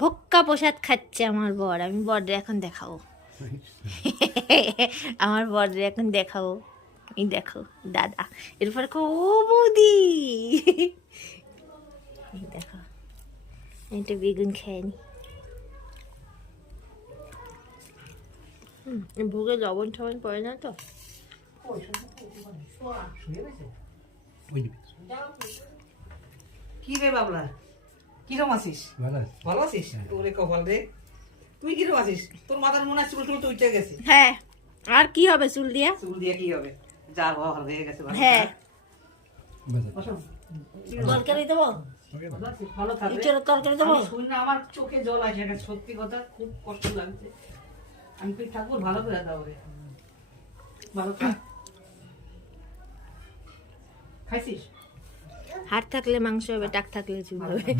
ভোক্কা প্রসাদ খাচ্ছে আমার বর, আমি বররে এখন দেখাবো। আমার বররে এখন দেখাবো, এই দেখো দাদা, এরপর ও বৌদি, এই দেখো একটা বেগুন খেয়ে নি। ভোগে লবণ টবণ পড়ে না তো? কি রে বাবলা, কিরম আছিস? ভালো আছিস? ওরে কপাল রে, তুই কিরম আছিস? তোর মাথার মনে হয় চুল টুল তো উঠে গেছে। হ্যাঁ, আর কি হবে চুল দিয়া? চুল দিয়ে কি হবে? যা হওয়ার হয়ে গেছে। হ্যাঁ, বসো। তরকারি দেবো, ভালো আছিস? ভালো থাকবে। ইঁচড়ের তরকারি দেবো। আমি শুনি না, আমার চোখে জল আসে গেছে, সত্যি কথা খুব কষ্ট লাগছে। আমি তুই ঠাকুর ভালো করে দাও রে, ভালো থাক। খাইছিস? হাড় থাকলে মাংস হবে, টাক থাকলে চুল হবে।